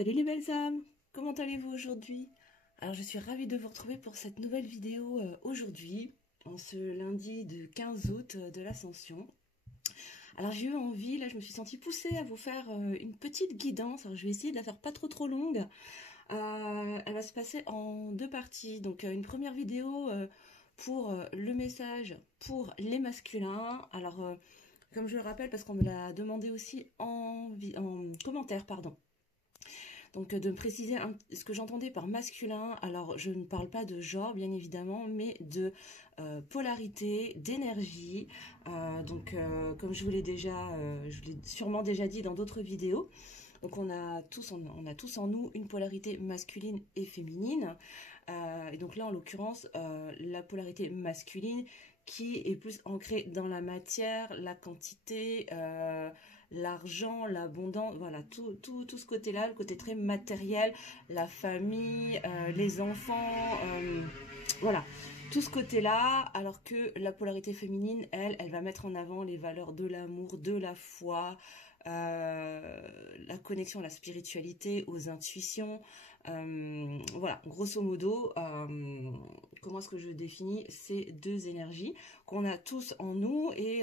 Salut les belles âmes, comment allez-vous aujourd'hui? Alors je suis ravie de vous retrouver pour cette nouvelle vidéo aujourd'hui, en ce lundi de 15 août de l'Ascension. Alors j'ai eu envie, là je me suis sentie poussée à vous faire une petite guidance. Alors je vais essayer de la faire pas trop longue. Elle va se passer en deux parties. Donc une première vidéo pour le message pour les masculins. Alors comme je le rappelle, parce qu'on me l'a demandé aussi en commentaire, pardon. Donc de me préciser ce que j'entendais par masculin. Alors je ne parle pas de genre bien évidemment, mais de polarité, d'énergie. Comme je vous l'ai déjà, je l'ai sûrement déjà dit dans d'autres vidéos. Donc on a tous en nous une polarité masculine et féminine. Et donc là en l'occurrence la polarité masculine qui est plus ancrée dans la matière, la quantité, l'argent, l'abondance, voilà, tout ce côté-là, le côté très matériel, la famille, les enfants, voilà, tout ce côté-là, alors que la polarité féminine, elle va mettre en avant les valeurs de l'amour, de la foi, la connexion à la spiritualité, aux intuitions, voilà, grosso modo, comment est-ce que je définis ces deux énergies qu'on a tous en nous et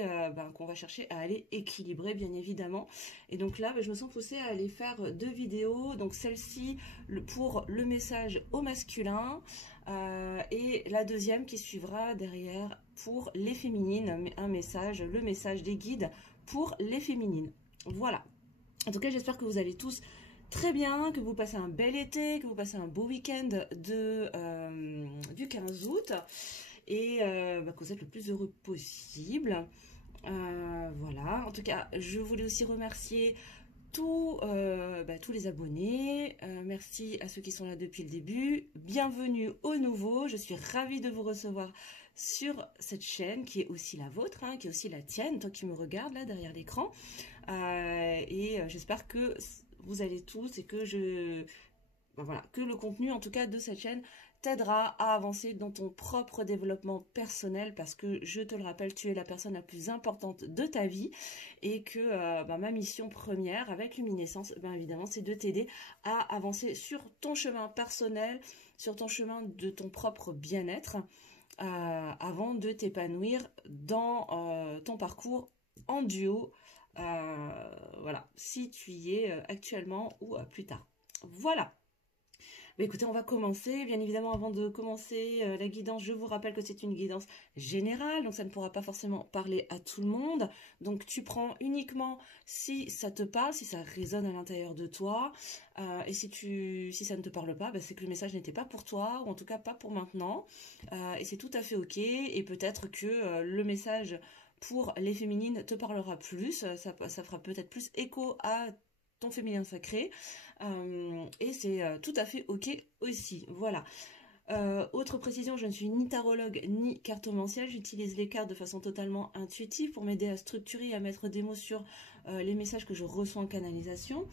qu'on va chercher à aller équilibrer bien évidemment. Et donc là, je me sens poussée à aller faire deux vidéos, donc celle-ci pour le message au masculin et la deuxième qui suivra derrière pour les féminines, le message des guides pour les féminines. Voilà. En tout cas, j'espère que vous allez tous très bien, que vous passez un bel été, que vous passez un beau week-end du 15 août et que vous êtes le plus heureux possible. Voilà. En tout cas, je voulais aussi remercier tous les abonnés. Merci à ceux qui sont là depuis le début. Bienvenue aux nouveaux. Je suis ravie de vous recevoir sur cette chaîne qui est aussi la vôtre, hein, qui est aussi la tienne, toi qui me regardes là derrière l'écran. J'espère que vous allez tous et que que le contenu en tout cas de cette chaîne t'aidera à avancer dans ton propre développement personnel parce que je te le rappelle, tu es la personne la plus importante de ta vie et que ma mission première avec Luminescence, évidemment, c'est de t'aider à avancer sur ton chemin personnel, sur ton chemin de ton propre bien-être avant de t'épanouir dans ton parcours en duo. Voilà, si tu y es actuellement ou plus tard. Voilà. Écoutez, on va commencer. Bien évidemment, avant de commencer la guidance, je vous rappelle que c'est une guidance générale, donc ça ne pourra pas forcément parler à tout le monde. Donc tu prends uniquement si ça te parle, si ça résonne à l'intérieur de toi. Et si ça ne te parle pas, c'est que le message n'était pas pour toi, ou en tout cas pas pour maintenant. Et c'est tout à fait ok. Et peut-être que le message pour les féminines te parlera plus. Ça fera peut-être plus écho à ton féminin sacré et c'est tout à fait ok aussi. Voilà. Autre précision, je ne suis ni tarologue ni cartomancienne, j'utilise les cartes de façon totalement intuitive pour m'aider à structurer et à mettre des mots sur les messages que je reçois en canalisation.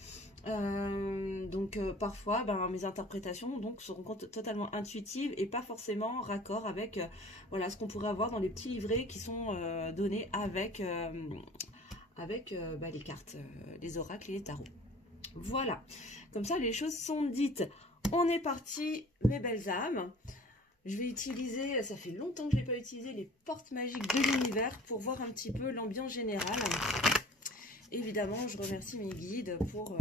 Parfois mes interprétations seront totalement intuitives et pas forcément raccord avec ce qu'on pourrait avoir dans les petits livrets qui sont donnés avec les cartes, les oracles et les tarots. Voilà, comme ça les choses sont dites. On est parti, mes belles âmes. Je vais utiliser, ça fait longtemps que je n'ai pas utilisé les portes magiques de l'univers pour voir un petit peu l'ambiance générale. Évidemment, je remercie mes guides pour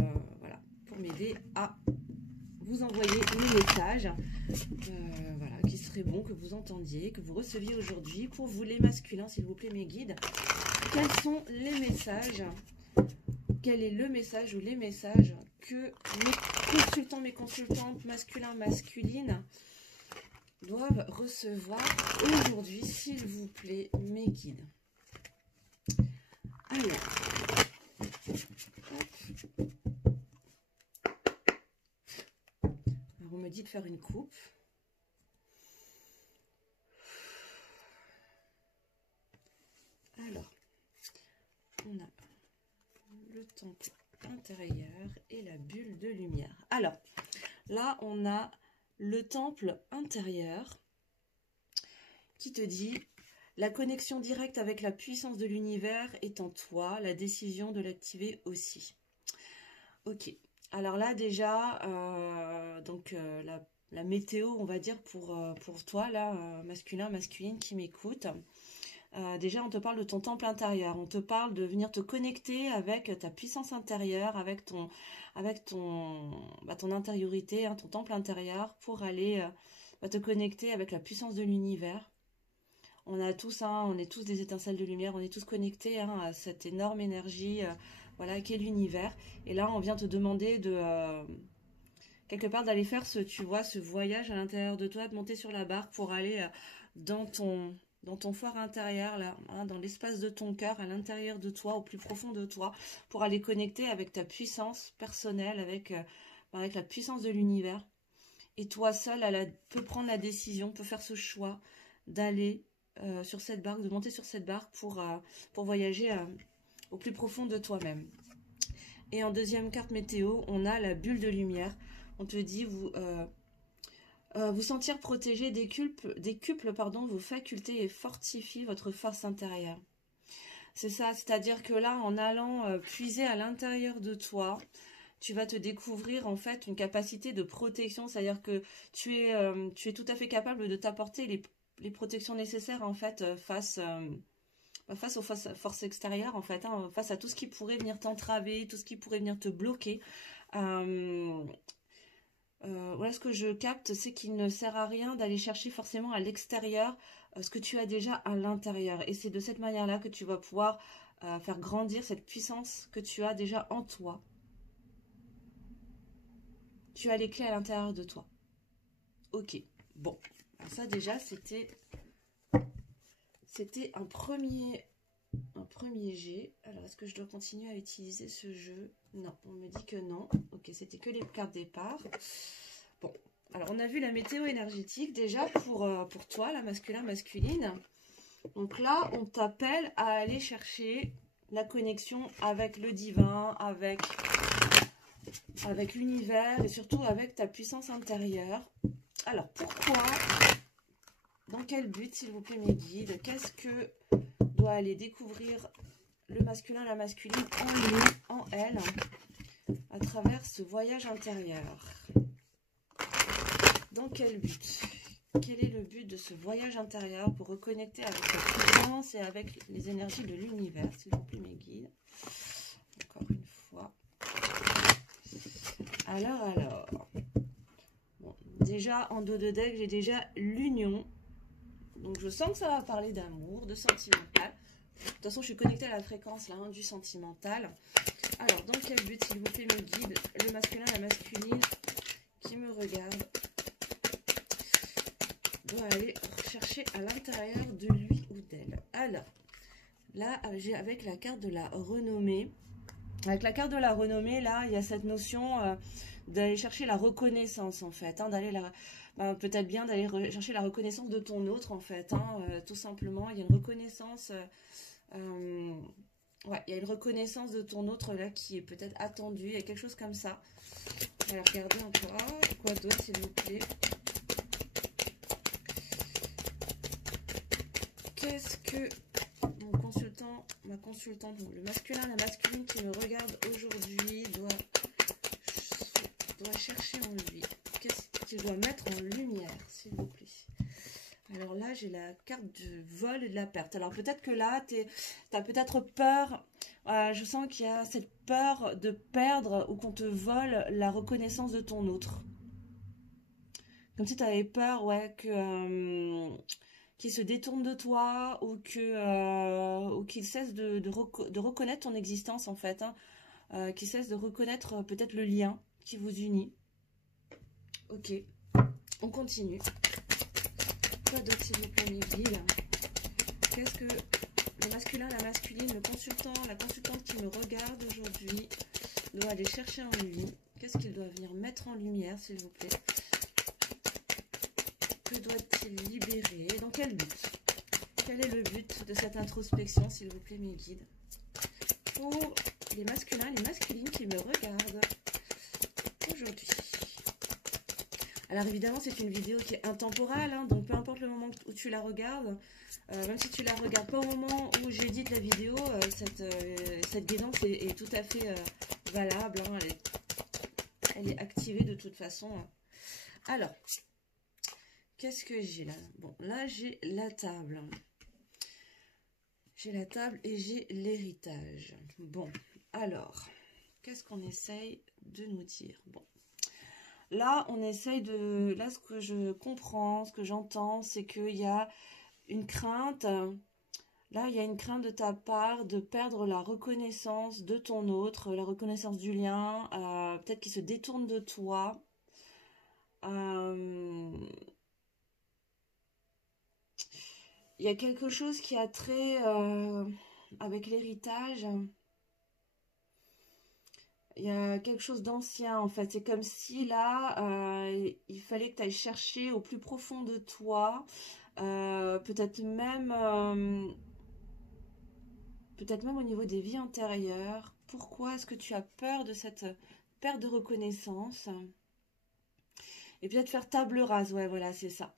m'aider à vous envoyer les messages qui serait bon que vous entendiez, que vous receviez aujourd'hui. Pour vous les masculins, s'il vous plaît, mes guides, quels sont les messages? Quel est le message ou les messages que mes consultantes masculins, masculines doivent recevoir aujourd'hui, s'il vous plaît, mes guides? Alors, on me dit de faire une coupe. Alors, on a le temple intérieur et la bulle de lumière. Alors, là, on a le temple intérieur qui te dit la connexion directe avec la puissance de l'univers est en toi, la décision de l'activer aussi. Ok, Alors là, déjà, donc la météo, on va dire, pour toi, là, masculin, masculine, qui m'écoute. Déjà, on te parle de ton temple intérieur. On te parle de venir te connecter avec ta puissance intérieure, ton intériorité, hein, ton temple intérieur, pour aller te connecter avec la puissance de l'univers. On a tous, hein, on est tous des étincelles de lumière, on est tous connectés, hein, à cette énorme énergie, voilà, qu'est l'univers. Et là, on vient te demander de quelque part d'aller faire ce voyage à l'intérieur de toi, de monter sur la barque pour aller dans ton fort intérieur, là, hein, dans l'espace de ton cœur, à l'intérieur de toi, au plus profond de toi, pour aller connecter avec ta puissance personnelle, avec la puissance de l'univers. Et toi seul, peut prendre la décision, peut faire ce choix d'aller sur cette barque, de monter sur cette barque pour voyager au plus profond de toi-même. Et en deuxième carte météo, on a la bulle de lumière. On te dit, vous sentir protégé décuple vos facultés et fortifie votre force intérieure. C'est ça, c'est-à-dire que là, en allant puiser à l'intérieur de toi, tu vas te découvrir en fait une capacité de protection, c'est-à-dire que tu es tout à fait capable de t'apporter les protections nécessaires en fait face aux forces extérieures en fait, hein, face à tout ce qui pourrait venir t'entraver, tout ce qui pourrait venir te bloquer. Voilà, ce que je capte, c'est qu'il ne sert à rien d'aller chercher forcément à l'extérieur ce que tu as déjà à l'intérieur. Et c'est de cette manière-là que tu vas pouvoir faire grandir cette puissance que tu as déjà en toi. Tu as les clés à l'intérieur de toi. Ok, bon. Alors ça déjà, c'était un premier jet. Alors, est-ce que je dois continuer à utiliser ce jeu? Non, on me dit que non. Ok, c'était que les cartes départ. Bon, alors on a vu la météo énergétique déjà pour toi, la masculine. Donc là, on t'appelle à aller chercher la connexion avec le divin, avec l'univers et surtout avec ta puissance intérieure. Alors, pourquoi? Dans quel but, s'il vous plaît, mes guides? Qu'est-ce que doit aller découvrir le masculin, la masculine en lui, en elle, à travers ce voyage intérieur? Dans quel but? Quel est le but de ce voyage intérieur pour reconnecter avec sa puissance et avec les énergies de l'univers, s'il vous plaît, mes guides? Encore une fois. Alors. Bon, déjà, en dos de deck, j'ai déjà l'union. Donc, je sens que ça va parler d'amour, de sentimental. De toute façon, je suis connectée à la fréquence là, hein, du sentimental. Alors, dans quel but, s'il vous plaît, mes guides, le masculin, la masculine qui me regarde doit aller chercher à l'intérieur de lui ou d'elle. Alors, là, j'ai avec la carte de la renommée. Avec la carte de la renommée, là, il y a cette notion d'aller chercher la reconnaissance, en fait. Hein, d'aller peut-être bien d'aller chercher la reconnaissance de ton autre, en fait. Hein, tout simplement, il y a une reconnaissance... ouais, il y a une reconnaissance de ton autre, là, qui est peut-être attendue. Il y a quelque chose comme ça. On va regarder encore. Quoi d'autre, s'il vous plaît? Qu'est-ce que... ma consultante, le masculin, la masculine qui me regarde aujourd'hui doit chercher en lui? Qu'est-ce qu'il doit mettre en lumière, s'il vous plaît? Alors là, j'ai la carte du vol et de la perte. Alors peut-être que là, tu as peut-être peur. Je sens qu'il y a cette peur de perdre ou qu'on te vole la reconnaissance de ton autre. Comme si tu avais peur, ouais, qu'il se détourne de toi ou qu'il cesse de reconnaître ton existence, en fait. Hein, qu'il cesse de reconnaître peut-être le lien qui vous unit. Ok, on continue. Quoi d'autre, s'il vous plaît, mes guides? Qu'est-ce que le masculin, la masculine, le consultant, la consultante qui me regarde aujourd'hui doit aller chercher en lui? Qu'est-ce qu'il doit venir mettre en lumière, s'il vous plaît? Que doit-il libérer? Dans quel but? Quel est le but de cette introspection, s'il vous plaît, mes guides? Pour les masculins, les masculines qui me regardent aujourd'hui. Alors évidemment, c'est une vidéo qui est intemporelle, hein, donc peu importe le moment où tu la regardes, même si tu la regardes pas au moment où j'édite la vidéo, cette guidance est tout à fait valable. Hein, Elle est activée de toute façon. Alors, qu'est-ce que j'ai là? Bon, là, j'ai la table. J'ai la table et j'ai l'héritage. Bon, alors, qu'est-ce qu'on essaye de nous dire? Bon, là, on essaye de... Là, ce que je comprends, ce que j'entends, c'est qu'il y a une crainte. Là, il y a une crainte de ta part de perdre la reconnaissance de ton autre, la reconnaissance du lien, peut-être qu'il se détourne de toi. Il y a quelque chose qui a trait avec l'héritage. Il y a quelque chose d'ancien en fait. C'est comme si là, il fallait que tu ailles chercher au plus profond de toi. Peut-être même au niveau des vies antérieures. Pourquoi est-ce que tu as peur de cette perte de reconnaissance? Et peut-être faire table rase. Ouais, voilà, c'est ça.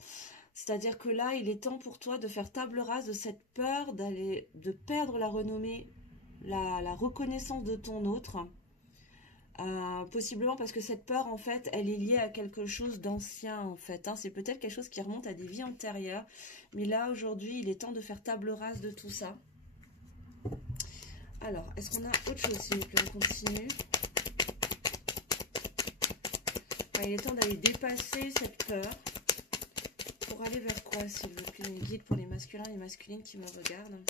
C'est-à-dire que là, il est temps pour toi de faire table rase de cette peur de perdre la renommée, la reconnaissance de ton autre. Possiblement parce que cette peur, en fait, elle est liée à quelque chose d'ancien, en fait. Hein. C'est peut-être quelque chose qui remonte à des vies antérieures. Mais là, aujourd'hui, il est temps de faire table rase de tout ça. Alors, est-ce qu'on a autre chose, s'il vous plaît? On continue. Il est temps d'aller dépasser cette peur. Pour aller vers quoi, s'il vous plaît? Une guide pour les masculins et les masculines qui me regardent.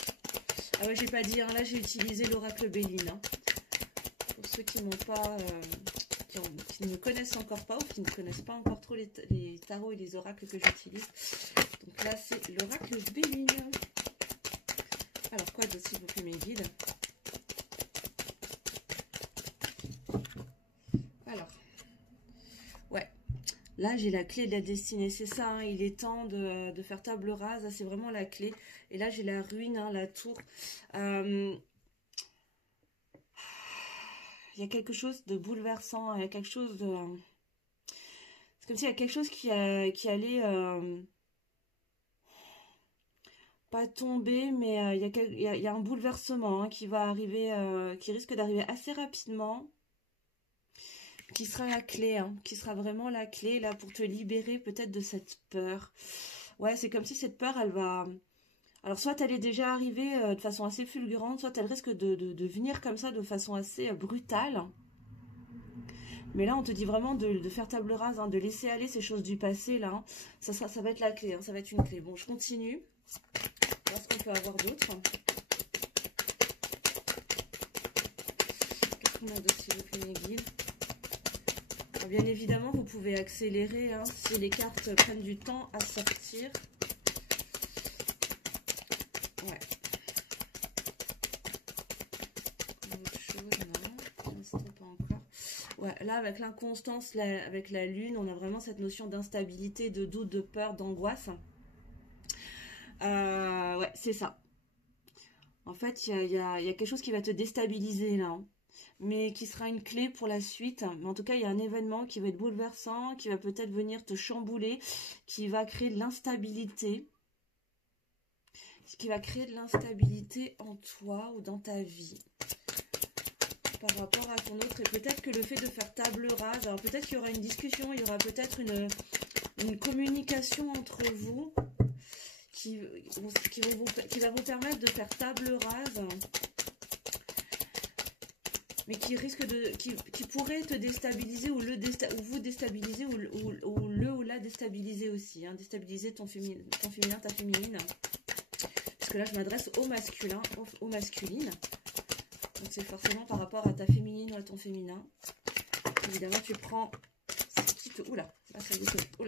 Ah ouais, j'ai pas dit, hein, là j'ai utilisé l'oracle Béline. Hein. Pour ceux qui n'ont pas, qui ne me connaissent encore pas ou qui ne connaissent pas encore trop les tarots et les oracles que j'utilise. Donc là c'est l'oracle Béline. Alors quoi d'autre, s'il vous plaît, mes guides? Alors, ouais. Là, j'ai la clé de la destinée, c'est ça, hein, il est temps de faire table rase, c'est vraiment la clé. Et là, j'ai la ruine, hein, la tour. Il y a quelque chose de bouleversant, il y a quelque chose de... c'est comme s'il y a quelque chose qui allait... pas tomber, mais il y a un bouleversement hein, qui va arriver, qui risque d'arriver assez rapidement. Qui sera la clé, hein, qui sera vraiment la clé, là, pour te libérer peut-être de cette peur. Ouais, c'est comme si cette peur, elle va... Alors, soit elle est déjà arrivée de façon assez fulgurante, soit elle risque de venir comme ça de façon assez brutale. Mais là, on te dit vraiment de faire table rase, hein, de laisser aller ces choses du passé, là. Hein. Ça va être la clé, hein, ça va être une clé. Bon, je continue. Voir ce qu'on peut avoir d'autre. Qu'est-ce qu'on a d'autre, s'il vous plaît, mes guides? Bien évidemment, vous pouvez accélérer hein, si les cartes prennent du temps à sortir. Ouais. Autre chose, non. Pour l'instant, pas encore. Ouais, là, avec l'inconstance, avec la lune, on a vraiment cette notion d'instabilité, de doute, de peur, d'angoisse. Ouais, c'est ça. En fait, il y a quelque chose qui va te déstabiliser là. Hein. Mais qui sera une clé pour la suite. Mais en tout cas, il y a un événement qui va être bouleversant, qui va peut-être venir te chambouler, qui va créer de l'instabilité. Qui va créer de l'instabilité en toi ou dans ta vie. Par rapport à ton autre. Et peut-être que le fait de faire table rase, alors peut-être qu'il y aura une discussion, il y aura peut-être une communication entre vous qui va vous permettre de faire table rase. Mais qui risque qui pourrait te déstabiliser ou vous déstabiliser ou le ou la déstabiliser aussi. Hein, déstabiliser ton féminin, ta féminine. Parce que là, je m'adresse au masculin, aux masculines. Donc, c'est forcément par rapport à ta féminine ou à ton féminin. Évidemment, tu prends ce qui te... Oula, là,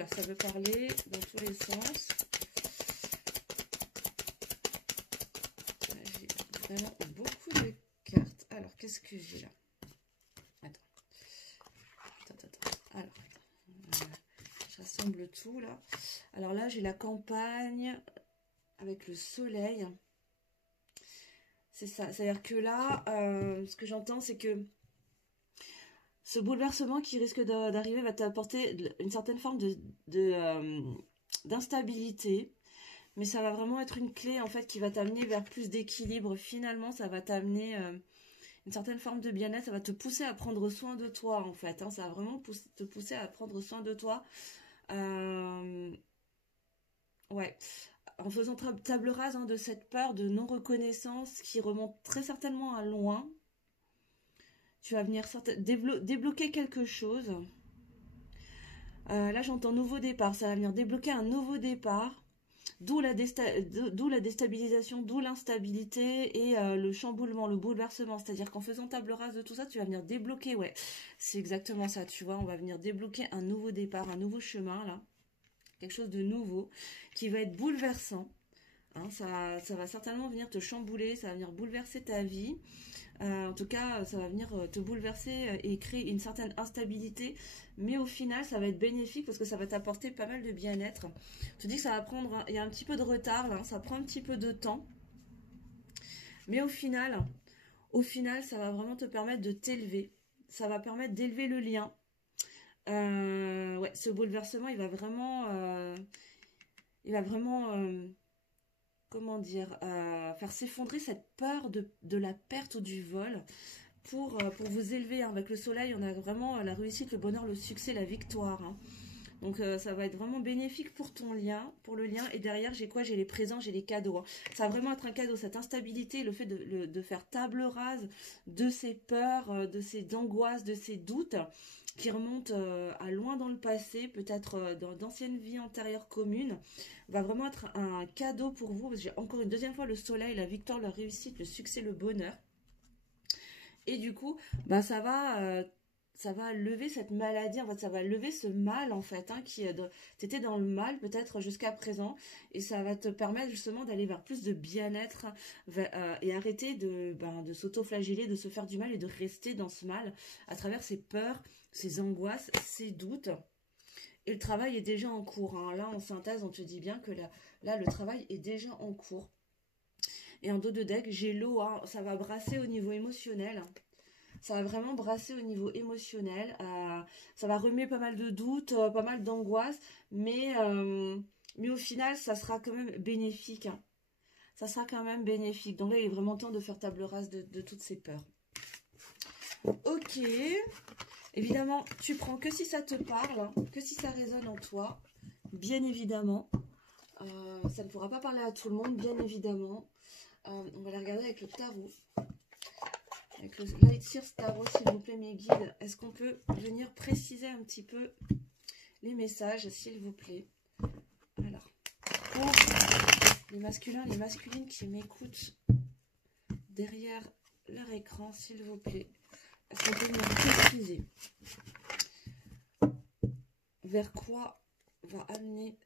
ça veut parler dans tous les sens. J'ai vraiment beaucoup de... Alors, qu'est-ce que j'ai là? Attends. Alors, je rassemble tout là. Alors là, j'ai la campagne avec le soleil. C'est ça. C'est-à-dire que là, ce que j'entends, c'est que ce bouleversement qui risque d'arriver va t'apporter une certaine forme d'instabilité. Mais ça va vraiment être une clé en fait qui va t'amener vers plus d'équilibre. Finalement, ça va t'amener... une certaine forme de bien-être. Ça va te pousser à prendre soin de toi, en fait. Hein. Ça va vraiment te pousser à prendre soin de toi. Ouais. En faisant table rase hein, de cette peur de non-reconnaissance qui remonte très certainement à loin. Tu vas venir débloquer quelque chose. Là, j'entends nouveau départ. Ça va venir débloquer un nouveau départ. D'où la déstabilisation, d'où l'instabilité et le chamboulement, le bouleversement. C'est-à-dire qu'en faisant table rase de tout ça, tu vas venir débloquer. Ouais, c'est exactement ça, tu vois. On va venir débloquer un nouveau départ, un nouveau chemin, là. Quelque chose de nouveau qui va être bouleversant. Hein, ça va certainement venir te chambouler, ça va venir bouleverser ta vie. En tout cas, ça va venir te bouleverser et créer une certaine instabilité. Mais au final, ça va être bénéfique parce que ça va t'apporter pas mal de bien-être. Je te dis que ça va prendre... Il y a un petit peu de retard, là. Ça prend un petit peu de temps. Mais au final, ça va vraiment te permettre de t'élever. Ça va permettre d'élever le lien. Ouais, ce bouleversement, il va vraiment... comment dire, faire s'effondrer cette peur de la perte ou du vol pour vous élever. Hein. Avec le soleil, on a vraiment la réussite, le bonheur, le succès, la victoire. Hein. Donc ça va être vraiment bénéfique pour ton lien, pour le lien. Et derrière, j'ai quoi? J'ai les présents, j'ai les cadeaux. Hein. Ça va vraiment être un cadeau, cette instabilité, le fait de faire table rase de ces peurs, de ces angoisses, de ces doutes qui remontent à loin dans le passé, peut-être dans d'anciennes vies antérieures communes, va vraiment être un cadeau pour vous. J'ai encore une deuxième fois le soleil, la victoire, la réussite, le succès, le bonheur. Et du coup, bah, ça va lever cette maladie, en fait, ça va lever ce mal, en fait, hein, t'étais dans le mal peut-être jusqu'à présent, et ça va te permettre justement d'aller vers plus de bien-être et arrêter de s'auto-flageller, de se faire du mal et de rester dans ce mal à travers ces peurs, ces angoisses, ces doutes. Et le travail est déjà en cours. Hein. Là, en synthèse, on te dit bien que là, le travail est déjà en cours. Et en dos de deck, j'ai l'eau. Hein. Ça va brasser au niveau émotionnel. Ça va vraiment brasser au niveau émotionnel. Ça va remuer pas mal de doutes, pas mal d'angoisses. Mais au final, ça sera quand même bénéfique. Hein. Ça sera quand même bénéfique. Donc là, il est vraiment temps de faire table rase de toutes ces peurs. Ok. Évidemment, tu prends que si ça te parle, que si ça résonne en toi, bien évidemment. Ça ne pourra pas parler à tout le monde, bien évidemment. On va les regarder avec le tarot. Avec le Light Source Tarot, s'il vous plaît, mes guides. Est-ce qu'on peut venir préciser un petit peu les messages, s'il vous plaît? Alors, pour les masculins, les masculines qui m'écoutent derrière leur écran, s'il vous plaît. Est-ce qu'on peut venir préciser vers quoi va amener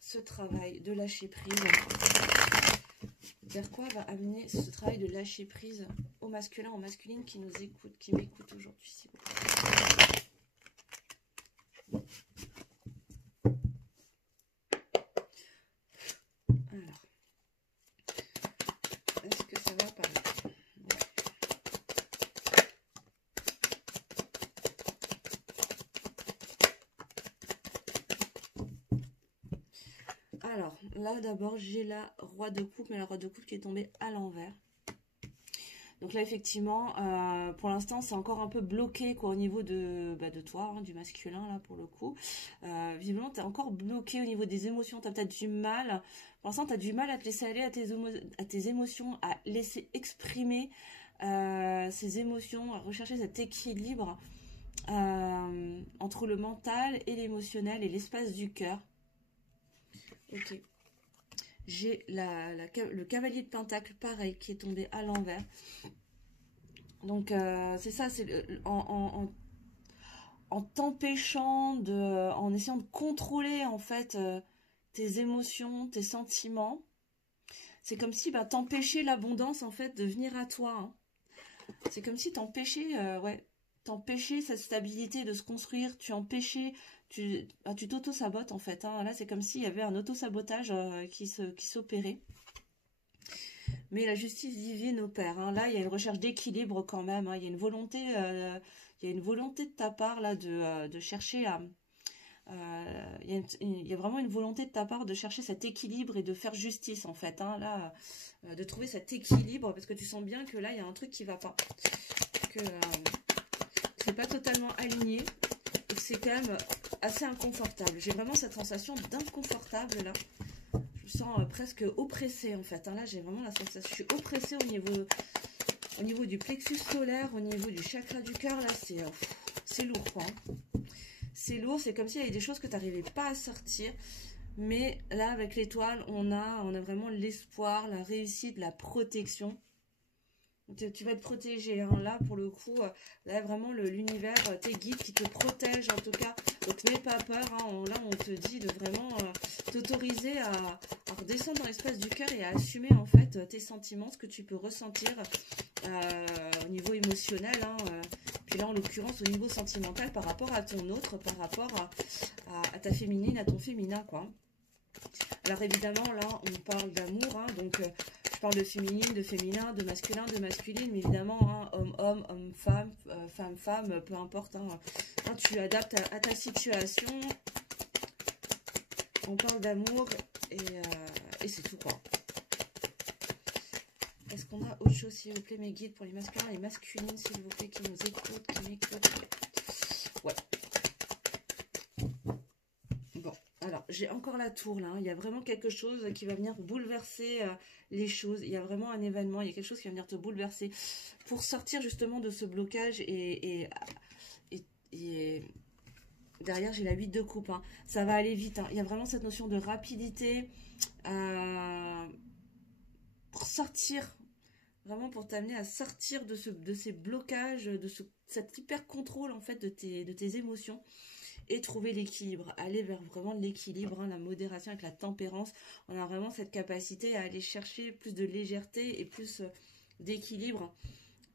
ce travail de lâcher prise? Vers quoi va amener ce travail de lâcher prise aux masculins, aux masculines qui nous écoutent, qui m'écoutent aujourd'hui, s'il vous plaît? Alors, est-ce que ça va parler? Alors, là d'abord j'ai la roi de coupe, mais la roi de coupe qui est tombée à l'envers. Donc là effectivement, pour l'instant c'est encore un peu bloqué quoi, au niveau de toi, hein, du masculin là pour le coup. Visiblement tu es encore bloqué au niveau des émotions, tu as peut-être du mal. Pour l'instant tu as du mal à te laisser aller à tes émotions, à laisser exprimer ces émotions, à rechercher cet équilibre entre le mental et l'émotionnel et l'espace du cœur. Ok. J'ai le cavalier de pentacle, pareil, qui est tombé à l'envers. Donc, c'est ça, c'est en t'empêchant en essayant de contrôler, en fait, tes émotions, tes sentiments. C'est comme si t'empêchais l'abondance, en fait, de venir à toi. Hein. C'est comme si t'empêchais cette stabilité de se construire, tu t'auto-sabotes en fait. Hein. Là, c'est comme s'il y avait un auto-sabotage qui s'opérait. Mais la justice divine opère. Hein. Là, il y a une recherche d'équilibre quand même. Hein. Il y a une volonté de ta part là de chercher à. Il y a vraiment une volonté de ta part de chercher cet équilibre et de faire justice en fait. Hein. Là, de trouver cet équilibre parce que tu sens bien que là, il y a un truc qui va pas. que c'est pas totalement aligné et que c'est quand même assez inconfortable. J'ai vraiment cette sensation d'inconfortable là. Je me sens presque oppressée en fait. Hein. Là, j'ai vraiment la sensation, je suis oppressée au niveau du plexus solaire, au niveau du chakra du cœur. Là, c'est lourd quoi. Hein. C'est lourd, c'est comme s'il y avait des choses que tu n'arrivais pas à sortir. Mais là, avec l'étoile, on a vraiment l'espoir, la réussite, la protection. Tu vas être protégé. Hein. Là, pour le coup, là, vraiment, l'univers, tes guides qui te protègent, en tout cas. Donc, n'aie pas peur. Hein. Là, on te dit de vraiment t'autoriser à redescendre dans l'espace du cœur et à assumer, en fait, tes sentiments, ce que tu peux ressentir au niveau émotionnel. Hein. Puis là, en l'occurrence, au niveau sentimental, par rapport à ton autre, par rapport à ta féminine, à ton féminin, quoi. Alors évidemment, là, on parle d'amour, hein, donc je parle de féminine, de féminin, de masculin, de masculine, mais évidemment, hein, homme-homme, homme-femme, femme-femme, peu importe, hein, tu adaptes à ta situation. On parle d'amour et c'est tout, quoi. Est-ce qu'on a autre chose, s'il vous plaît, mes guides, pour les masculins et les masculines, s'il vous plaît, qui nous écoutent, qui m'écoutent? Ouais. Bon, alors, j'ai encore la tour, là. Hein. Il y a vraiment quelque chose qui va venir bouleverser les choses. Il y a vraiment un événement, il y a quelque chose qui va venir te bouleverser. Pour sortir, justement, de ce blocage et derrière, j'ai la 8 de coupe. Hein. Ça va aller vite. Hein. Il y a vraiment cette notion de rapidité pour sortir... Vraiment pour t'amener à sortir de ces blocages, cet hyper contrôle en fait de tes émotions et trouver l'équilibre. Aller vers vraiment l'équilibre, hein, la modération avec la tempérance. On a vraiment cette capacité à aller chercher plus de légèreté et plus d'équilibre.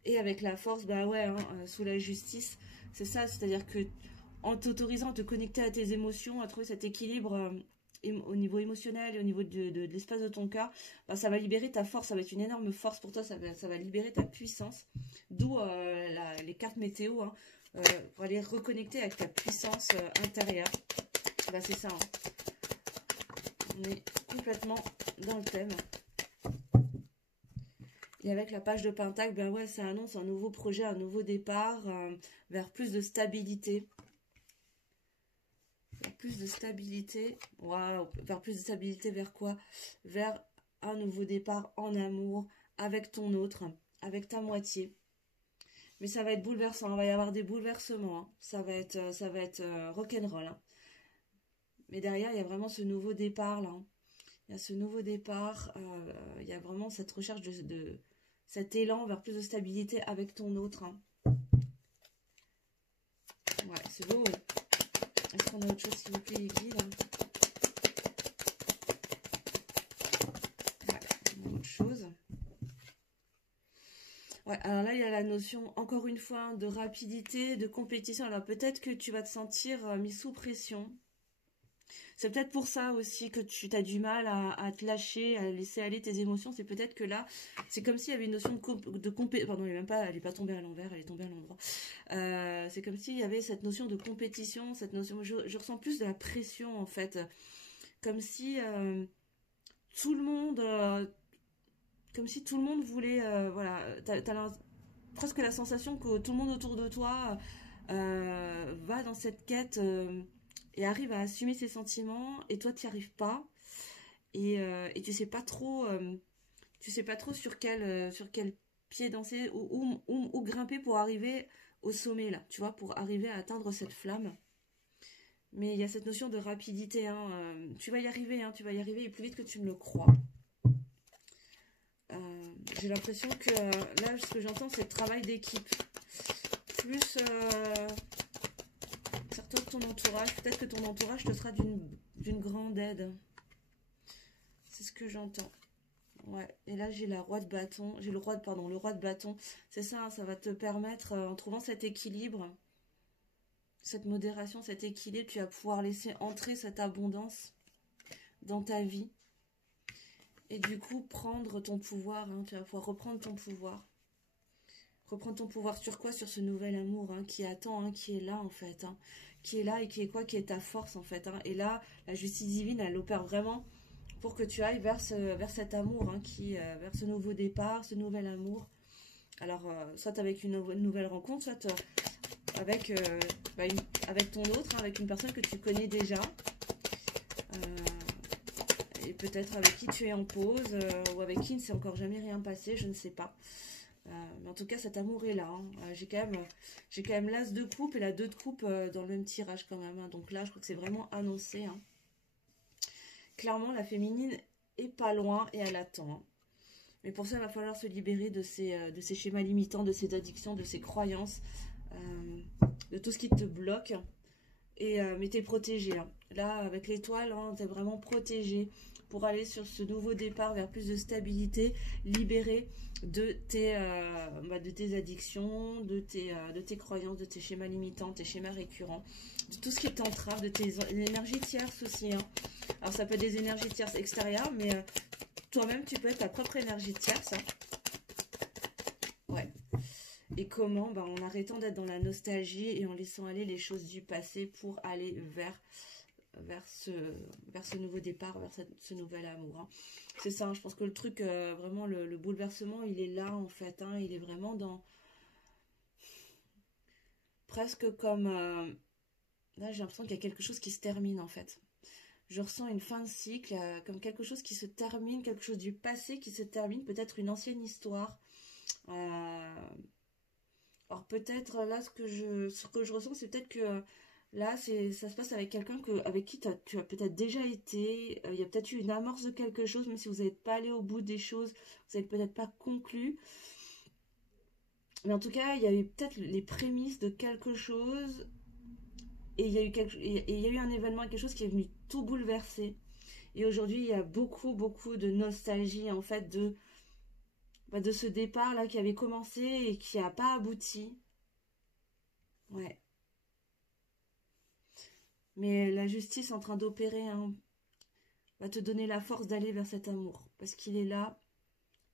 Et avec la force, bah ouais, hein, sous la justice, c'est ça. C'est-à-dire que en t'autorisant à te connecter à tes émotions, à trouver cet équilibre... au niveau émotionnel et au niveau de l'espace de ton cœur, bah, ça va libérer ta force, ça va être une énorme force pour toi, ça va libérer ta puissance, d'où les cartes météo, hein, pour aller reconnecter avec ta puissance intérieure. Bah, c'est ça, hein. On est complètement dans le thème. Et avec la page de Pentacle, ben ouais, ça annonce un nouveau projet, un nouveau départ vers plus de stabilité. Plus de stabilité, waouh, vers plus de stabilité vers quoi? Vers un nouveau départ en amour, avec ton autre, avec ta moitié. Mais ça va être bouleversant, il va y avoir des bouleversements, hein. Ça va être rock'n'roll. Hein. Mais derrière, il y a vraiment ce nouveau départ là. Hein. Il y a ce nouveau départ, il y a vraiment cette recherche de cet élan vers plus de stabilité avec ton autre. Hein. Ouais, c'est beau. Hein. Est-ce qu'on a autre chose, s'il vous plaît, les guides? Ouais, on a autre chose. Ouais, alors là, il y a la notion, encore une fois, de rapidité, de compétition. Alors peut-être que tu vas te sentir mis sous pression. C'est peut-être pour ça aussi que tu as du mal à te lâcher, à laisser aller tes émotions. C'est peut-être que là, c'est comme s'il y avait une notion de compétition. Pardon, elle n'est pas tombée à l'envers, elle est tombée à l'endroit. C'est comme s'il y avait cette notion de compétition, cette notion. Je ressens plus de la pression en fait, comme si tout le monde, voulait, voilà, t'as presque la sensation que tout le monde autour de toi va dans cette quête. Et arrive à assumer ses sentiments et toi tu n'y arrives pas et tu sais pas trop sur quel pied danser ou grimper pour arriver au sommet là, tu vois, pour arriver à atteindre cette flamme. Mais il y a cette notion de rapidité, hein, tu vas y arriver, hein, tu vas y arriver et plus vite que tu ne le crois. J'ai l'impression que là ce que j'entends c'est le travail d'équipe plus certains de ton entourage, peut-être que ton entourage te sera d'une grande aide. C'est ce que j'entends. Ouais, et là j'ai la roi de bâton, j'ai le roi de bâton. C'est ça, hein, ça va te permettre, en trouvant cet équilibre, cette modération, cet équilibre, tu vas pouvoir laisser entrer cette abondance dans ta vie. Et du coup, prendre ton pouvoir, hein, tu vas pouvoir reprendre ton pouvoir. Reprendre ton pouvoir sur quoi? Sur ce nouvel amour hein, qui attend, hein, qui est là en fait. Hein, qui est là et qui est quoi? Qui est ta force en fait. Hein, et là, la justice divine, elle opère vraiment pour que tu ailles vers cet amour, hein, vers ce nouveau départ, ce nouvel amour. Alors, soit avec une nouvelle rencontre, soit avec, avec ton autre, hein, avec une personne que tu connais déjà. Et peut-être avec qui tu es en pause, ou avec qui il ne s'est encore jamais rien passé, je ne sais pas. Mais en tout cas, cet amour est là. Hein. J'ai quand même l'as de coupe et la 2 de coupe dans le même tirage quand même. Hein. Donc là, je crois que c'est vraiment annoncé. Hein. Clairement, la féminine est pas loin et elle attend. Hein. Mais pour ça, il va falloir se libérer de ces schémas limitants, de ces addictions, de ces croyances, de tout ce qui te bloque. Mais t'es protégé. Hein. Là, avec l'étoile, hein, t'es vraiment protégé pour aller sur ce nouveau départ vers plus de stabilité, libéré de tes addictions, de tes croyances, de tes schémas limitants, tes schémas récurrents, de tout ce qui t'entrave, de tes énergies tierces aussi. Hein. Alors ça peut être des énergies tierces extérieures, mais toi-même tu peux être ta propre énergie tierce. Hein. Ouais. Et comment? En arrêtant d'être dans la nostalgie et en laissant aller les choses du passé pour aller vers ce nouveau départ, vers ce nouvel amour. Hein. C'est ça, hein, je pense que le truc, vraiment, le bouleversement, il est là, en fait. Hein, il est vraiment dans... Presque comme... là, j'ai l'impression qu'il y a quelque chose qui se termine, en fait. Je ressens une fin de cycle, comme quelque chose qui se termine, quelque chose du passé qui se termine, peut-être une ancienne histoire. Alors peut-être, là, ce que je ressens, c'est peut-être que... Là, ça se passe avec quelqu'un avec qui tu as peut-être déjà été. Il y a peut-être eu une amorce de quelque chose, même si vous n'êtes pas allé au bout des choses, vous n'avez peut-être pas conclu. Mais en tout cas, il y a eu peut-être les prémices de quelque chose. Et il y a eu un événement, quelque chose qui est venu tout bouleverser. Et aujourd'hui, il y a beaucoup, beaucoup de nostalgie, en fait, de ce départ-là qui avait commencé et qui n'a pas abouti. Ouais. Mais la justice est en train d'opérer, hein, va te donner la force d'aller vers cet amour. Parce qu'il est là.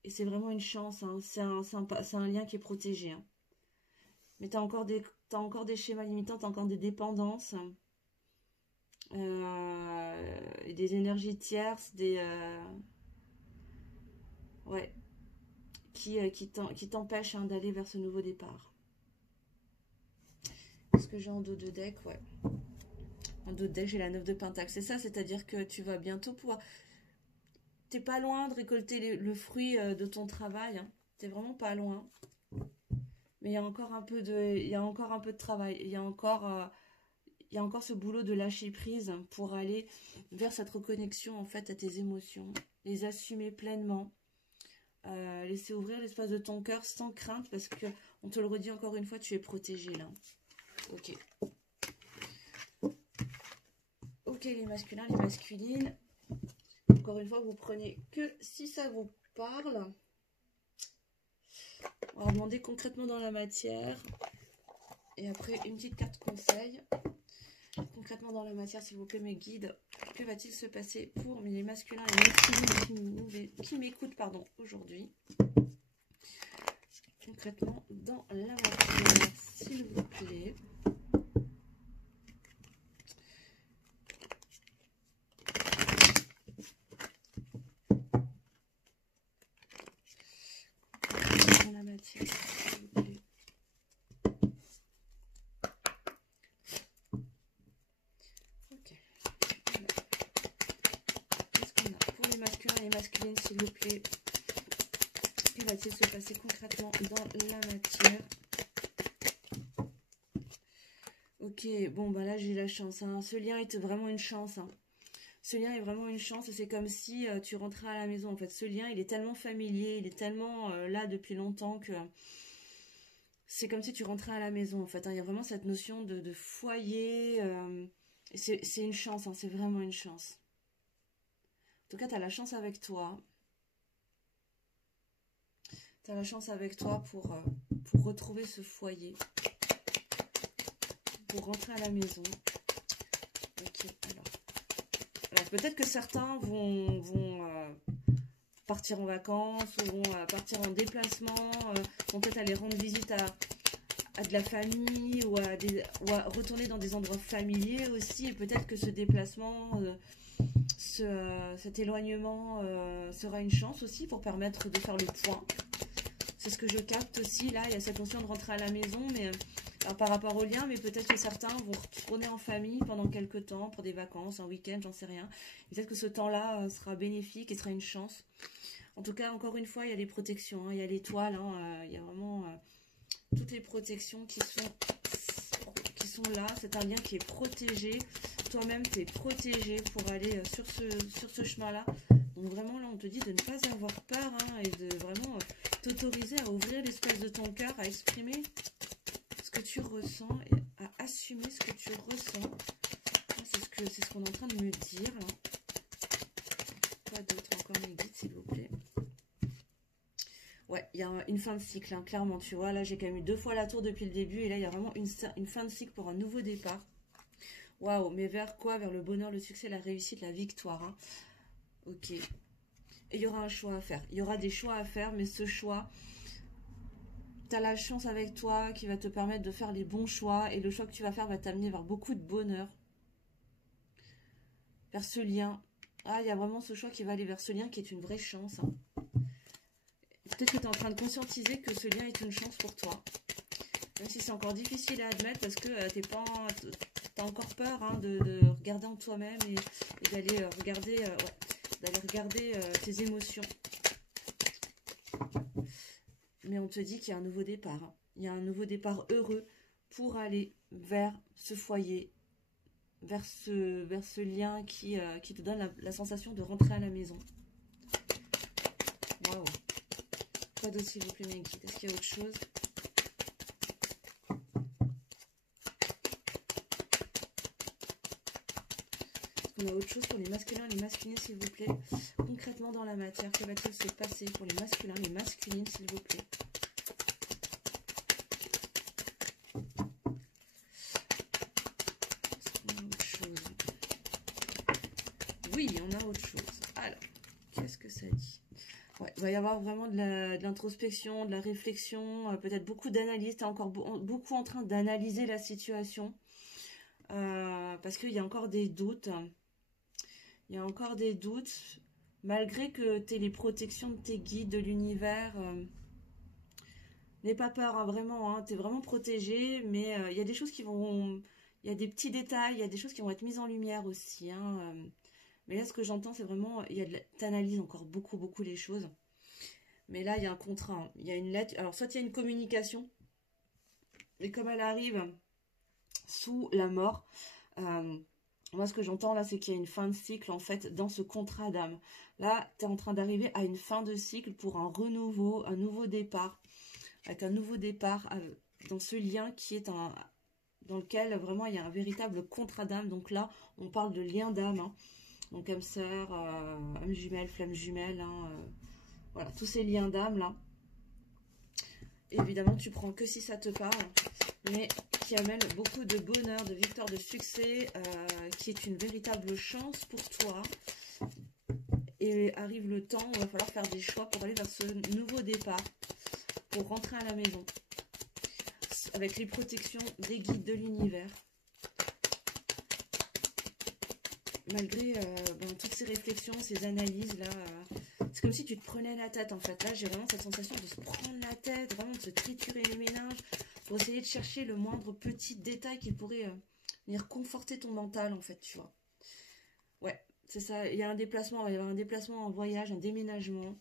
Et c'est vraiment une chance. Hein. C'est un lien qui est protégé. Hein. Mais t'as encore des schémas limitants, t'as encore des dépendances. Et des énergies tierces, ouais, qui t'empêchent, hein, d'aller vers ce nouveau départ. Est-ce que j'ai en dos de deck? Ouais. En dos de deck, j'ai la 9 de Pentacle. C'est ça, c'est-à-dire que tu vas bientôt pouvoir... T'es pas loin de récolter le fruit de ton travail. Hein. T'es vraiment pas loin. Mais il y a encore un peu de travail. Il y a encore ce boulot de lâcher prise pour aller vers cette reconnexion, en fait, à tes émotions. Les assumer pleinement. Laisser ouvrir l'espace de ton cœur sans crainte, parce que, on te le redit encore une fois, tu es protégé là. Ok. Ok, les masculins, les masculines. Encore une fois, vous prenez que si ça vous parle. On va demander concrètement dans la matière. Et après, une petite carte conseil. Concrètement dans la matière, s'il vous plaît, mes guides. Que va-t-il se passer pour les masculins et masculines qui m'écoutent aujourd'hui? Concrètement dans la matière, s'il vous plaît. Dans la matière, s'il vous plaît. Ok. Qu'est-ce qu'on a pour les masculins et les masculines, s'il vous plaît? Que va-t-il se passer concrètement dans la matière? Ok, bon, là, j'ai la chance. Hein. Ce lien est vraiment une chance. Hein. Ce lien est vraiment une chance. Et c'est comme si tu rentrais à la maison. En fait, ce lien, il est tellement familier, il est tellement là depuis longtemps que c'est comme si tu rentrais à la maison. En fait, hein. Il y a vraiment cette notion de foyer. C'est une chance. Hein. C'est vraiment une chance. En tout cas, tu as la chance avec toi. Tu as la chance avec toi pour retrouver ce foyer. Pour rentrer à la maison. Ok, alors peut-être que certains vont partir en vacances, ou vont partir en déplacement, vont peut-être aller rendre visite à de la famille, ou à retourner dans des endroits familiers aussi. Et peut-être que ce déplacement, cet éloignement sera une chance aussi pour permettre de faire le point C'est ce que je capte aussi. Là, il y a cette notion de rentrer à la maison, mais alors, par rapport au lien, mais peut-être que certains vont retourner en famille pendant quelques temps, pour des vacances, un week-end, j'en sais rien. Peut-être que ce temps-là sera bénéfique et sera une chance. En tout cas, encore une fois, il y a les protections, hein, il y a l'étoile, hein, il y a vraiment toutes les protections qui sont là. C'est un lien qui est protégé. Toi-même, tu es protégé pour aller sur ce chemin-là. Donc vraiment, là, on te dit de ne pas avoir peur, hein, et de vraiment t'autoriser à ouvrir l'espace de ton cœur, à exprimer ce que tu ressens et à assumer ce que tu ressens. C'est ce qu'on est en train de me dire, là. Quoi d'autre encore, mes guides, s'il vous plaît? Ouais, il y a une fin de cycle, hein, clairement, tu vois. Là, j'ai quand même eu 2 fois la tour depuis le début. Et là, il y a vraiment une fin de cycle pour un nouveau départ. Waouh, mais vers quoi? Vers le bonheur, le succès, la réussite, la victoire, hein. Ok. Et il y aura un choix à faire. Il y aura des choix à faire, mais ce choix, tu as la chance avec toi qui va te permettre de faire les bons choix. Et le choix que tu vas faire va t'amener vers beaucoup de bonheur. Vers ce lien. Ah, il y a vraiment ce choix qui va aller vers ce lien qui est une vraie chance, hein. Peut-être que tu es en train de conscientiser que ce lien est une chance pour toi. Même si c'est encore difficile à admettre parce que t'as encore peur, hein, de regarder en toi-même et d'aller regarder, tes émotions. Mais on te dit qu'il y a un nouveau départ, hein. Il y a un nouveau départ heureux pour aller vers ce foyer, vers ce lien qui te donne la sensation de rentrer à la maison. Waouh. Quoi d'autre, s'il vous plaît, mes guides? Est-ce qu'il y a autre chose? Est-ce qu'on a autre chose pour les masculins et les masculines, s'il vous plaît? Concrètement, dans la matière, que va-t-il se passer pour les masculins et les masculines, s'il vous plaît? Oui, on a autre chose. Alors, qu'est-ce que ça dit? Ouais, il va y avoir vraiment de l'introspection, de la réflexion, peut-être beaucoup d'analyse. Tu es encore beaucoup en train d'analyser la situation. Parce qu'il y a encore des doutes. Il y a encore des doutes. Malgré que tu aies les protections de tes guides, de l'univers. N'aie pas peur, hein, vraiment. Hein, tu es vraiment protégé. Mais il y a des choses qui vont... Il y a des petits détails, il y a des choses qui vont être mises en lumière aussi. Hein, mais là, ce que j'entends, c'est vraiment... Tu analyses encore beaucoup, beaucoup les choses. Mais là, il y a un contrat. Hein. Il y a une lettre. Alors, soit il y a une communication. Mais comme elle arrive sous la mort, moi, ce que j'entends là, c'est qu'il y a une fin de cycle, en fait, dans ce contrat d'âme. Là, tu es en train d'arriver à une fin de cycle pour un renouveau, un nouveau départ. Avec un nouveau départ dans ce lien qui est dans lequel, vraiment, il y a un véritable contrat d'âme. Donc là, on parle de lien d'âme, hein. Donc âme sœur, âme jumelle, flamme jumelle, hein, voilà, tous ces liens d'âme là. Évidemment, tu prends que si ça te parle, mais qui amène beaucoup de bonheur, de victoire, de succès, qui est une véritable chance pour toi. Et arrive le temps où il va falloir faire des choix pour aller vers ce nouveau départ, pour rentrer à la maison, avec les protections des guides de l'univers. Malgré toutes ces réflexions, ces analyses-là, c'est comme si tu te prenais la tête, en fait. Là, j'ai vraiment cette sensation de se prendre la tête, vraiment de se triturer les méninges, pour essayer de chercher le moindre petit détail qui pourrait venir conforter ton mental, en fait, tu vois. Ouais, c'est ça. Il y a un déplacement, il va y avoir un déplacement, un voyage, un déménagement.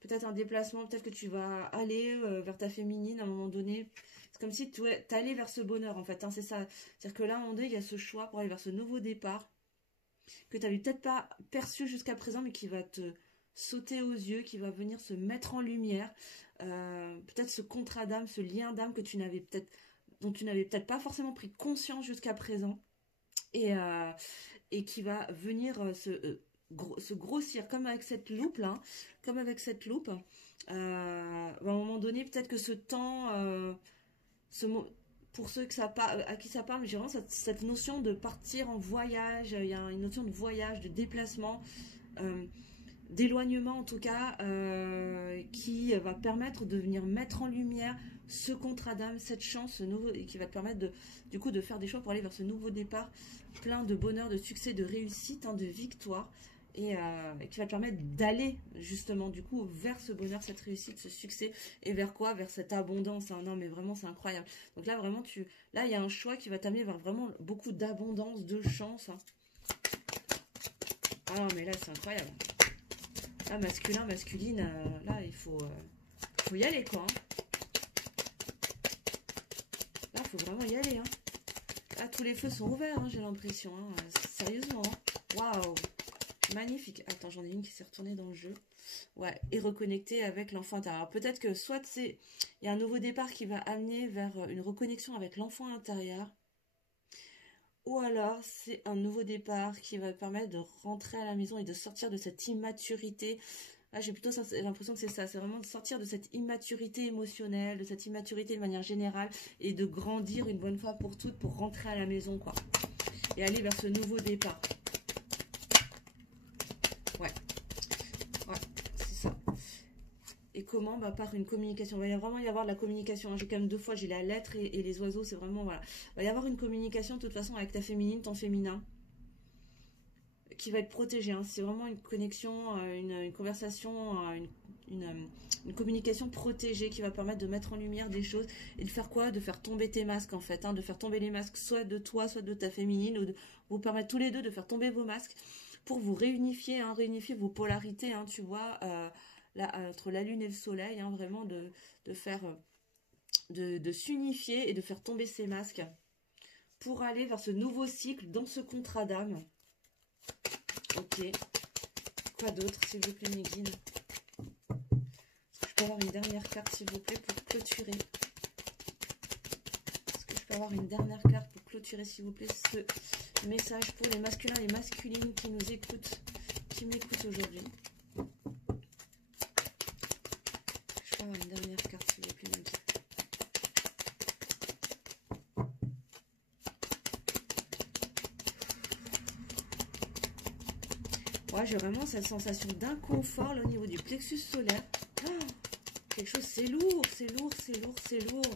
Peut-être un déplacement, peut-être que tu vas aller vers ta féminine à un moment donné. C'est comme si tu allais vers ce bonheur, en fait, hein, c'est ça. C'est-à-dire que là, à un moment donné, il y a ce choix pour aller vers ce nouveau départ, que tu n'avais peut-être pas perçu jusqu'à présent, mais qui va te sauter aux yeux, qui va venir se mettre en lumière. Peut-être ce contrat d'âme, ce lien d'âme dont tu n'avais peut-être pas forcément pris conscience jusqu'à présent. Et qui va venir se grossir, comme avec cette loupe, là. Comme avec cette loupe. À un moment donné, peut-être que ce temps... pour ceux à qui ça parle, j'ai vraiment cette notion de partir en voyage. Il y a une notion de voyage, de déplacement, d'éloignement en tout cas, qui va permettre de venir mettre en lumière ce contrat d'âme, cette chance, ce nouveau, et qui va te permettre du coup de faire des choix pour aller vers ce nouveau départ, plein de bonheur, de succès, de réussite, hein, de victoire. et qui va te permettre d'aller justement du coup vers ce bonheur, cette réussite, ce succès et vers quoi? Vers cette abondance, hein. Non mais vraiment c'est incroyable. Donc là vraiment là il y a un choix qui va t'amener vers vraiment beaucoup d'abondance, de chance, hein. Ah non mais là c'est incroyable. Là masculin, masculine, là faut y aller quoi, hein. Là faut vraiment y aller, hein. Là tous les feux sont ouverts, hein, j'ai l'impression, hein. Sérieusement, hein. Waouh. Magnifique. Attends, j'en ai une qui s'est retournée dans le jeu. Ouais, et reconnecter avec l'enfant intérieur. Peut-être que soit il y a un nouveau départ qui va amener vers une reconnexion avec l'enfant intérieur, ou alors c'est un nouveau départ qui va permettre de rentrer à la maison et de sortir de cette immaturité. Là, j'ai plutôt l'impression que c'est ça. C'est vraiment de sortir de cette immaturité émotionnelle, de cette immaturité de manière générale, et de grandir une bonne fois pour toutes pour rentrer à la maison, quoi. Et aller vers ce nouveau départ. Ouais, ouais, c'est ça. Et comment? Bah, par une communication. Il va vraiment y avoir de la communication, hein. J'ai quand même 2 fois, j'ai la lettre et les oiseaux, c'est vraiment, voilà. Il va y avoir une communication, de toute façon, avec ta féminine, ton féminin, qui va être protégé, hein. C'est vraiment une connexion, une conversation, une communication protégée qui va permettre de mettre en lumière des choses et de faire quoi? De faire tomber tes masques, en fait, hein. De faire tomber les masques, soit de toi, soit de ta féminine, ou de vous permettre tous les deux de faire tomber vos masques pour vous réunifier, hein, réunifier vos polarités, hein, tu vois, là, entre la lune et le soleil, hein, vraiment de faire, de s'unifier et de faire tomber ces masques pour aller vers ce nouveau cycle dans ce contrat d'âme. Ok. Quoi d'autre, s'il vous plaît, mes guides? Est-ce que je peux avoir une dernière carte, s'il vous plaît, pour clôturer? Est-ce que je peux avoir une dernière carte pour clôturer, s'il vous plaît, ce message pour les masculins et les masculines qui nous écoutent, qui m'écoutent aujourd'hui? Je peux avoir une dernière carte, s'il vous plaît, mes guides? Ouais, j'ai vraiment cette sensation d'inconfort là au niveau du plexus solaire. Oh, quelque chose, c'est lourd, c'est lourd, c'est lourd, c'est lourd.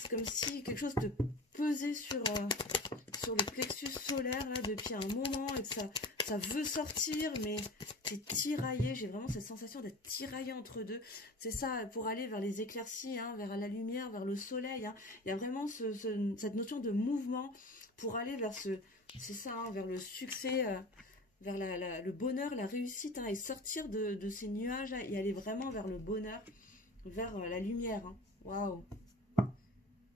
C'est comme si quelque chose te pesait sur le plexus solaire là depuis un moment et que ça veut sortir, mais t'es tiraillé. J'ai vraiment cette sensation d'être tiraillé entre deux. C'est ça, pour aller vers les éclaircies, hein, vers la lumière, vers le soleil, hein. Il y a vraiment cette notion de mouvement pour aller vers c'est ça, hein, vers le succès. Vers le bonheur, la réussite, hein, et sortir de ces nuages, hein, et aller vraiment vers le bonheur, vers la lumière, hein. Waouh!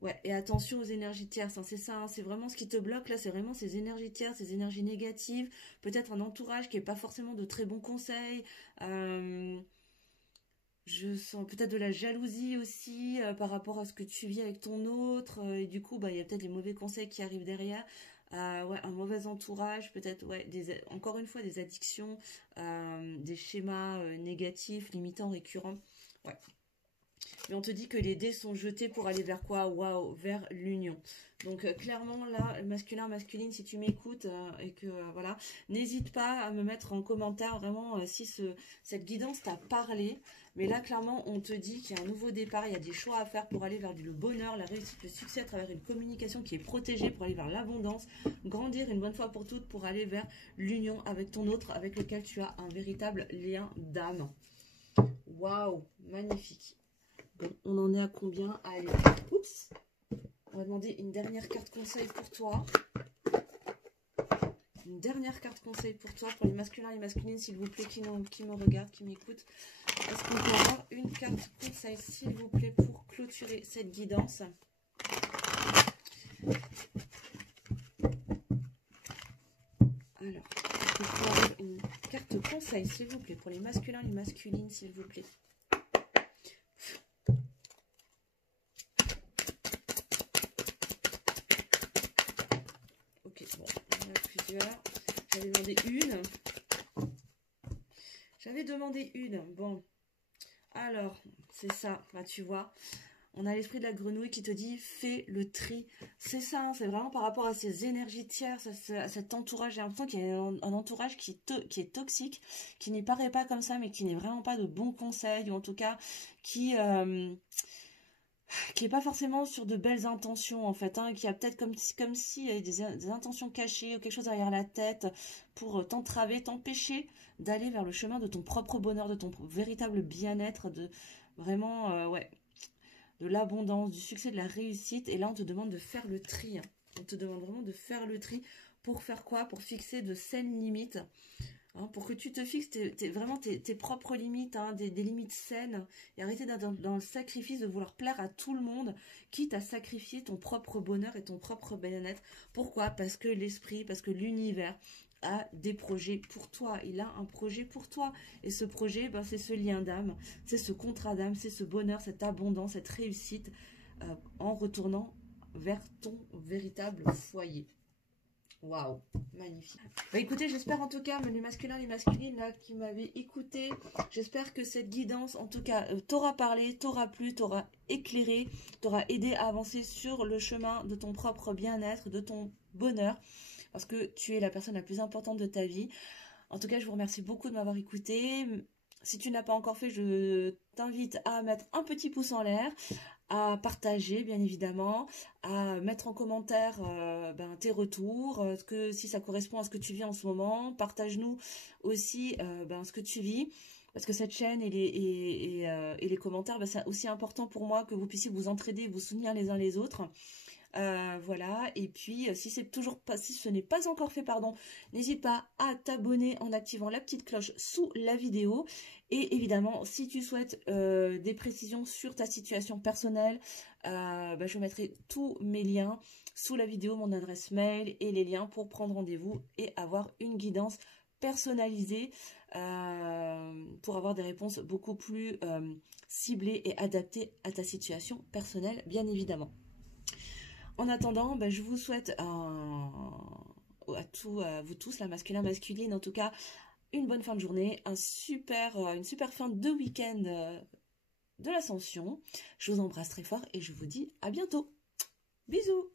Ouais, et attention aux énergies tierces, hein, c'est ça, hein, c'est vraiment ce qui te bloque là, c'est vraiment ces énergies tierces, ces énergies négatives, peut-être un entourage qui n'est pas forcément de très bons conseils, je sens peut-être de la jalousie aussi par rapport à ce que tu vis avec ton autre, et du coup, bah, il y a peut-être des mauvais conseils qui arrivent derrière. Ouais, un mauvais entourage, peut-être, ouais, encore une fois, des addictions, des schémas négatifs, limitants, récurrents. Ouais. Mais on te dit que les dés sont jetés pour aller vers quoi? Waouh, vers l'union. Donc clairement là, masculin, masculine, si tu m'écoutes et que voilà, n'hésite pas à me mettre en commentaire vraiment si cette guidance t'a parlé. Mais là clairement, on te dit qu'il y a un nouveau départ, il y a des choix à faire pour aller vers le bonheur, la réussite, le succès à travers une communication qui est protégée pour aller vers l'abondance, grandir une bonne fois pour toutes pour aller vers l'union avec ton autre, avec lequel tu as un véritable lien d'âme. Waouh, magnifique. Bon, on en est à combien? Allez, oups. On va demander une dernière carte conseil pour toi. Une dernière carte conseil pour toi, pour les masculins et les masculines, s'il vous plaît, qui me regardent, qui m'écoutent. Est-ce qu'on peut avoir une carte conseil, s'il vous plaît, pour clôturer cette guidance? Alors, est-ce qu'on peut avoir une carte conseil, s'il vous plaît, pour les masculins et les masculines, s'il vous plaît? Ok, bon, il y en a plusieurs. J'avais demandé une. J'avais demandé une. Bon, alors, c'est ça. Bah, tu vois, on a l'esprit de la grenouille qui te dit fais le tri. C'est ça, hein, c'est vraiment par rapport à ces énergies tierces, à cet entourage. J'ai l'impression qu'il y a un entourage qui est toxique, qui n'y paraît pas comme ça, mais qui n'est vraiment pas de bons conseils, ou en tout cas qui qui est pas forcément sur de belles intentions en fait, hein, qui a peut-être comme si il y avait des intentions cachées ou quelque chose derrière la tête pour t'entraver, t'empêcher d'aller vers le chemin de ton propre bonheur, de ton véritable bien-être, de vraiment, ouais, de l'abondance, du succès, de la réussite. Et là, on te demande de faire le tri, hein. On te demande vraiment de faire le tri pour faire quoi? Pour fixer de saines limites. Hein, pour que tu te fixes vraiment tes propres limites, hein, des limites saines, et arrêter d'être dans le sacrifice de vouloir plaire à tout le monde, quitte à sacrifier ton propre bonheur et ton propre bien-être. Pourquoi? Parce que l'esprit, parce que l'univers a des projets pour toi. Il a un projet pour toi. Et ce projet, ben, c'est ce lien d'âme, c'est ce contrat d'âme, c'est ce bonheur, cette abondance, cette réussite en retournant vers ton véritable foyer. Waouh, magnifique. Bah écoutez, j'espère en tout cas, les masculins, les masculines là qui m'avaient écouté, j'espère que cette guidance, en tout cas, t'aura parlé, t'aura plu, t'aura éclairé, t'aura aidé à avancer sur le chemin de ton propre bien-être, de ton bonheur, parce que tu es la personne la plus importante de ta vie. En tout cas, je vous remercie beaucoup de m'avoir écouté. Si tu n'as pas encore fait, je t'invite à mettre un petit pouce en l'air, à partager bien évidemment, à mettre en commentaire tes retours, si ça correspond à ce que tu vis en ce moment. Partage-nous aussi ce que tu vis, parce que cette chaîne et les commentaires, c'est aussi important pour moi que vous puissiez vous entraider, vous soutenir les uns les autres. Voilà, et puis si ce n'est pas encore fait, pardon, n'hésite pas à t'abonner en activant la petite cloche sous la vidéo. Et évidemment, si tu souhaites des précisions sur ta situation personnelle, je mettrai tous mes liens sous la vidéo, mon adresse mail et les liens pour prendre rendez-vous et avoir une guidance personnalisée pour avoir des réponses beaucoup plus ciblées et adaptées à ta situation personnelle, bien évidemment. En attendant, je vous souhaite à vous tous, la masculin, masculine, en tout cas, une bonne fin de journée, une super fin de week-end de l'Ascension. Je vous embrasse très fort et je vous dis à bientôt. Bisous!